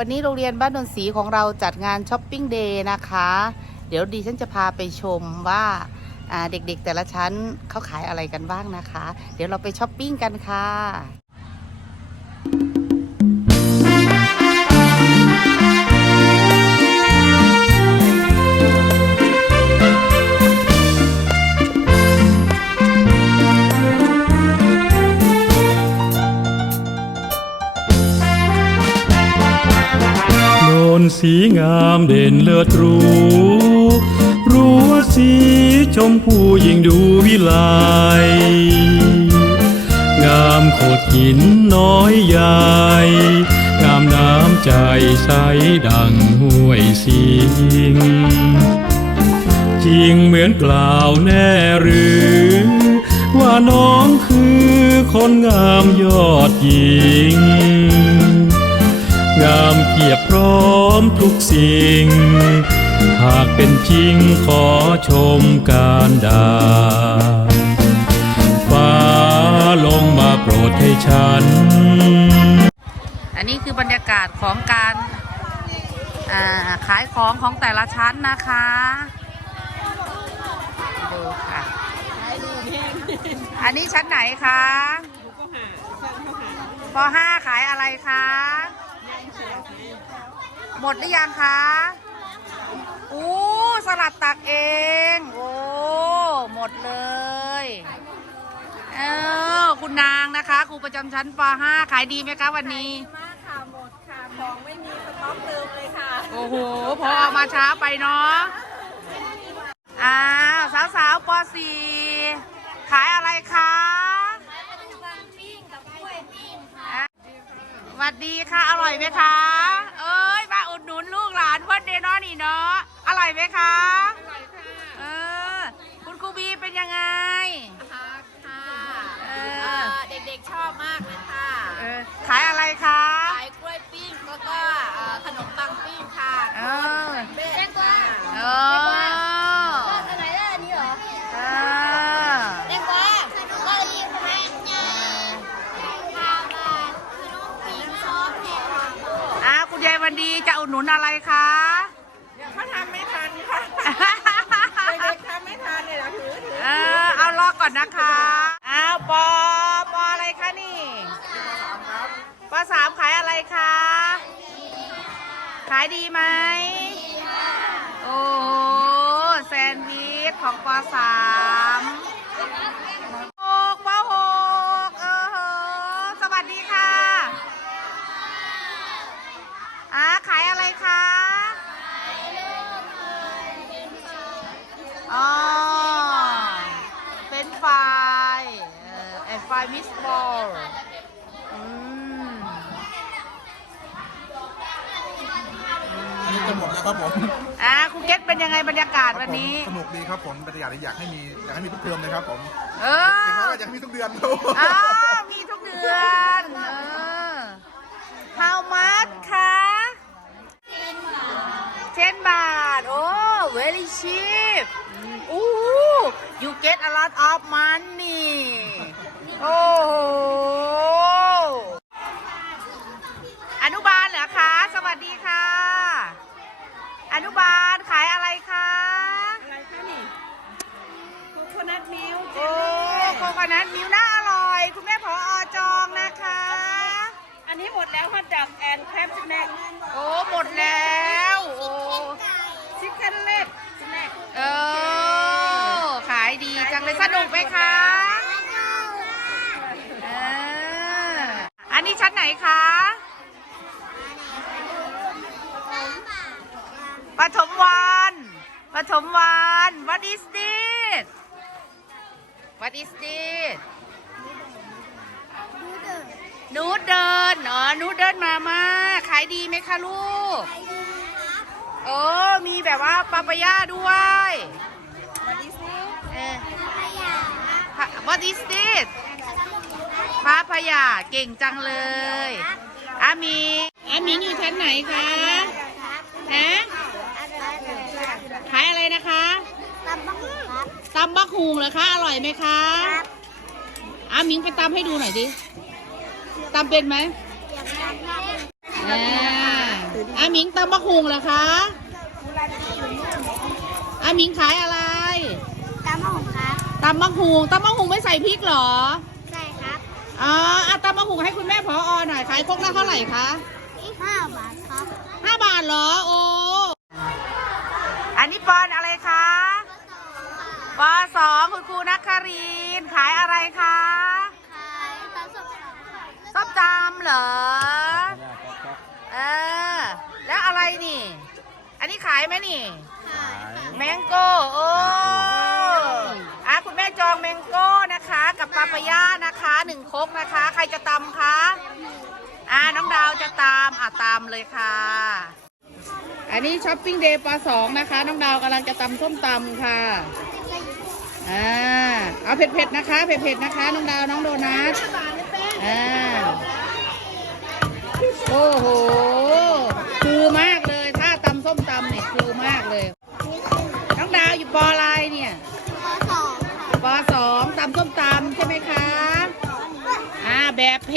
วันนี้โรงเรียนบ้านนนศรีของเราจัดงานช้อปปิ้งเดย์นะคะ เดี๋ยวดีฉันจะพาไปชมว่าเด็กๆแต่ละชั้นเขาขายอะไรกันบ้างนะคะ เดี๋ยวเราไปช้อปปิ้งกันค่ะ สีงามเด่นเลิศหรูรั้วสีชมพูยิ่งดูวิไลงามโขดหินน้อยใหญ่ งามน้ำใจใสดังห้วยสิงจริงเหมือนกล่าวแน่หรือ ว่าน้องคือคนงามยอดหญิงามเกียบพร้อมทุกสิ่ง หากเป็นจริงขอชมการดาฟ้าลงมาโปรดให้ฉัน อันนี้คือบรรยากาศของการอ่าขายของของแต่ละชั้นนะคะดูค่ะ อันนี้ชั้นไหนคะป .5 ขายอะไรคะ หมดหรือยังคะอู้สลัดตักเอง โอ้หมดเลย เออคุณนางนะคะ ครูประจำชั้นป .5 ขายดีไหมคะวันนี้มากค่ะหมดค่ะของไม่มีสต็อกเติมเลยค่ะโอ้โห พอเอามาช้าไปเนาะ อ้าวสาวสาวๆป .4 ขายอะไรคะอะ สวัสดีค่ะ อร่อยไหมคะ เอ้ย มาอุดหนุนลูกหลานเพื่อน เดนอนี่เนาะ อร่อยไหมคะ อร่อยค่ะ เออ คุณครูบีเป็นยังไง ค่ะค่ะเอเอ่ออ เด็กๆชอบมากเลยค่ะ เออ ขายอะไรคะ ขายกล้วยปิ้งแล้วก็เอ่อขนมปังปิ้งค่ะเออแป้งกวาเอออันไหนได้อันนี้เหรอเออแป้งกวาก็รีบให้จ้าข้าวบาทขนมปิ้งซอสแห้งอ่าคุณยายวันดีจะอุดหนุนอะไรคะ เขาทำไม่ทันค่ะ เด็กๆทำไม่ทันเลยเหรอถือถือเออเอารอก่อนนะคะอ้าวปอปออะไรคะนี่ปอสามขายอะไรคะขายดีไหมโอ้แซนด์วิชของปอสามหกปอหกเออเหอะสวัสดีค่ะอ่าขายอะไรคะ อ๋อ เป็นไฟล์เอ่อไอไฟล์มิสบอลอืมนี่จะหมดแล้วครับผมอ่าคุณเก็ตเป็นยังไงบรรยากาศวันนี้ สนุกดีครับผมบรรยากาศอยากให้มีอยากให้มีทุกเทอมเลยครับผมเอเด็กน้อยอก็อยากให้มีทุกเดือนอ้าวมีทุกเดือนเออ how much คะ10บาท โอ้ very cheap อืมอู้ you get a lot of money โอ้โห อนุบาลเหรอคะ สวัสดีค่ะ อนุบาลขายอะไรคะ อะไรคะนี่โคโคนัทมิลค์เจโอ้ลลี่โคโคนัทมิวน่าอร่อย คุณแม่พออจองนะคะ อันนี้หมดแล้วฮอทดอกแอนด์แครบสแน็คโอ้หมดแล้ว โอ้ชิคเก้นเล็กสแน็คเออ ขายดีจังเลยสนุกไหมคะเอออันนี้ชั้นไหน คะปฐมวันปฐมวัน what is this what is this นูดเดิลอ๋อนูดเดิลมาม่าขายดีไหมคะลูกโอ้มีแบบว่าปาปายาด้วยเออ What is this พระพยาเก่งจังเลยอามีอามิงอยู่ชั้นไหนคะฮะขายอะไรนะคะตำบักฮูงเหรอคะ อร่อยไหมคะอามิงไปตำให้ดูหน่อยดิตำเป็นไหมอ่าอาหมิงตำบักหุงเหรอคะอาหมิงขายอะไรตามมาของครับตำบักหุงตำบักหุงไม่ใส่พริกเหรอใช่ครับ อ๋อเอาตำบักหุงให้คุณแม่พออหน่อยขายครกละเท่าไหร่คะห้าบาทครับห้าบาทเหรอ โอ้อันนี้ปอนอะไรคะปอสองคุณครูนักคารินทร์ขายอะไรคะขายตามสดค่ะส้มตำเหรอ เออ แล้วอะไรนี่ อันนี้ขายไหมนี่ ขายค่ะแมงโก้ โอ้อะคุณแม่จองแมงโก้ นะคะกับปาปายานะคะหนึ่งครกนะคะ ใครจะตำคะอ่าน้องดาวจะตามอะตามเลยค่ะ อันนี้ช้อปปิ้งเดย์ปสองนะคะ น้องดาวกำลังจะตำส้มตำค่ะอ่าเอาเผ็ดๆนะคะเผ็ดๆนะคะ น้องดาวน้องโดนัทอ่าโอ้โห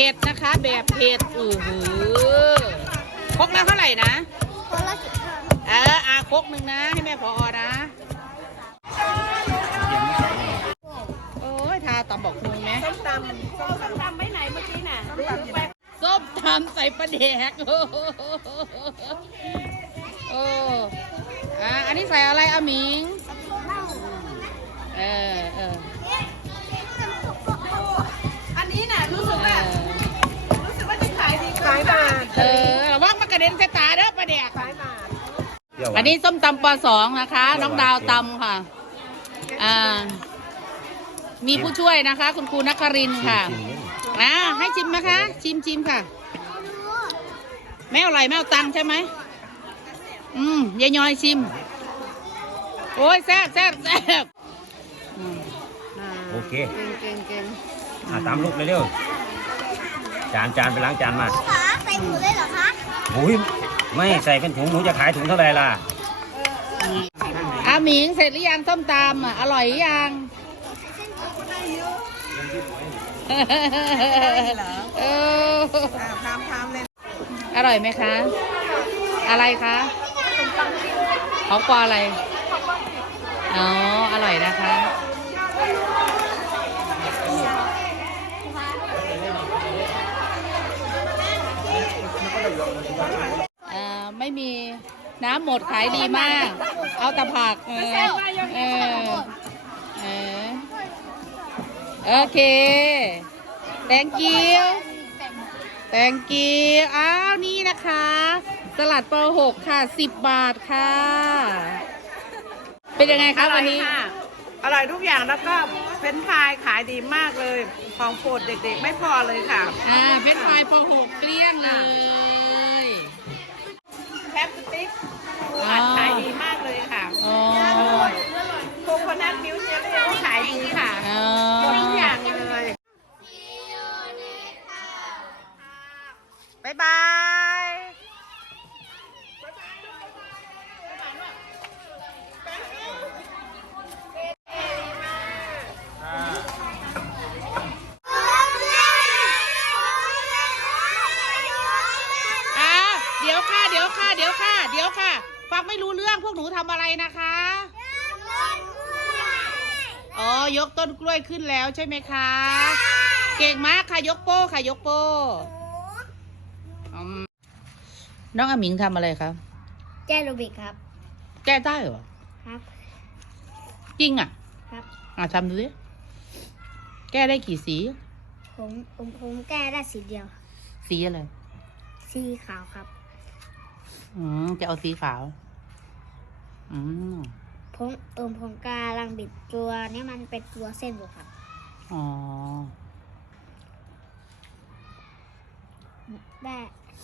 เผ็ดนะคะ แบบเผ็ดอือหือครกละเท่าไหร่นะคนละสิบห้าเอออาครกหนึ่งนะ ให้แม่พออนะโอ้ยทาตำบอกคุงไหมส้มตำส้มตำไปไหนเมื่อกี้น่ะส้มตำใส่ปลาแดกโอ้โหโอ้อ่าอันนี้ใส่อะไรอะหมิง อันนี้ส้มตำปอสองนะคะ น้องดาวตำค่ะ อ่า มีผู้ช่วยนะคะ คุณครูนักครินทร์ค่ะอ่าให้ชิมไหมคะ ชิมชิมค่ะ แม่อร่อยแม่เอาตังค์ใช่ไหมอืมยายยอยชิม โอ้ยแซ่บแซ่บแซ่บอืมอ่าโอเคเก่งเก่งเก่งอะตามลูกเร็วๆจานจานไปล้างจานมา ขาใส่หมูเลยเหรอคะ โอ้ย ไม่ใส่เป็นถุงหนูจะขายถุงเท่าไหร่ล่ะอาหมิงเสร็จหรือยังส้มตำอะอร่อยหรือยังเออทำทำเลยอร่อยไหมคะ อะไรคะของปออะไรอ๋ออร่อยนะคะเอ่อ ไม่มีน้ำหมดขายดีมาก เอาแต่ผักเออเออเออโอเค thank you thank you อ้าวนี่นะคะ สลัดปหกค่ะ10บาทค่ะ เป็นยังไงคะวันนี้ อร่อยทุกอย่างแล้วก็เฟรนช์ฟรายขายดีมากเลย ของโปรดเด็กๆ ไม่พอเลยค่ะ อ่าเป็นไฟปหกเกลี้ยงเลย แคปสติ๊กอัดขายดีมากเลยค่ะอ๋อโคโคนัทมิลค์เจลลี่ก็ขายดีค่ะอ๋อหมดทุกอย่างเลยบ๊ายบาย อ่าเดี๋ยวค่ะ เดี๋ยวค่ะ เดี๋ยวค่ะ เดี๋ยวค่ะ ฟังไม่รู้เรื่องพวกหนู ทำอะไรนะคะอ๋อยกต้นกล้วยขึ้นแล้วใช่ไหมคะ เก่งมากค่ะยกโป้ค่ะยกโป้อืมน้องอาหมิงทำอะไรครับแจโรบิกครับ แก้ได้เหรอ ครับ จริงอะ ครับ อะทำดูดิ แก้ได้กี่สี ผมผมผมแก้ได้สีเดียว สีอะไร สีขาวครับ อืมจะเอาสีขาว อืมผมเอิมผมกาลังบิดตัวนี้มันเป็นตัวเส้นอยู่ครับ อ๋อ ได้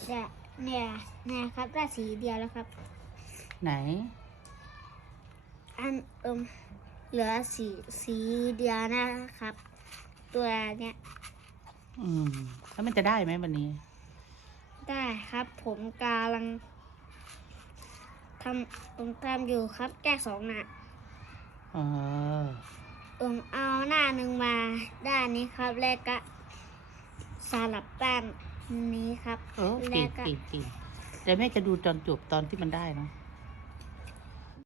ได้เนี่ยเนี่ยครับได้สีเดียวแล้วครับ ไหน อันเอิมเหลือสีสีเดียวนะครับ ตัวเนี้ยอืม แล้วมันจะได้ไหมวันนี้ ได้ครับ ผมกาลัง ทำผมทำอยู่ครับ แก้สองหน้าอ๋อเอิมเอาหน้าหนึ่งมาด้านนี้ครับ แล้วก็สลับด้านนี้ครับ โอ้แล้เก่งวก็เก่งเก่งแต่แม่จะดูตอนจบตอนที่มันได้เนาะ